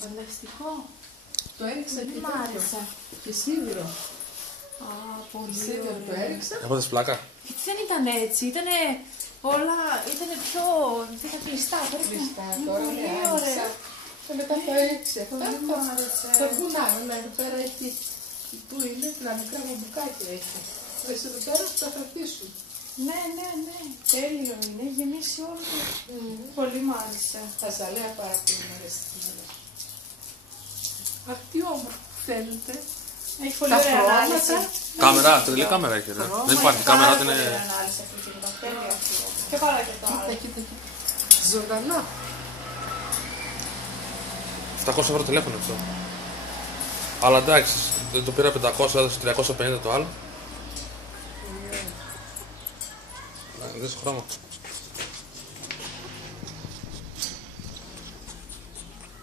Φανταστικό. Το έριξα και μ' άρεσε. Και σίδηρο. Α, πολύ Σίδηρο το ωραίο. έριξα. Έχοντας πλάκα. Γιατί δεν ήταν έτσι, ήτανε όλα, ήτανε πιο, ήταν κλειστά. Κλειστά, Είναι τώρα πολύ με άνοιξα. ωραία. Και μετά το έριξε. Πολύ μου άρεσε. Θα βγουν άλλα. Εδώ πέρα έχει, που είναι, τα μικρά μπουκάκια έχει. Δες εδώ πέρα θα κρατήσουν. Ναι, ναι, ναι. Τέλειο είναι, γεμίσει όλο. Πολύ μ' άρεσε. Τα ζαλέα πάρα πολύ μου αρέσει. Αχ, τι όμορφο που θέλετε. Έχει πολύ Τα ωραία χρώματα. ανάλυση. Κάμερα, τρελή κάμερα έχει. Ρε. Δεν υπάρχει κάμερα, Πάρα είναι. πολύ ωραία ανάλυση αυτή τη τίποτα. Τέλεια. Και πάρα και το Κοίτα, άλλο. κοίτα, κοίτα. Ζωντανά. 700 ευρώ τηλέφωνο αυτό. Αλλά εντάξει, το πήρα 500, έδωσε 350 το άλλο. Δες χρώμα.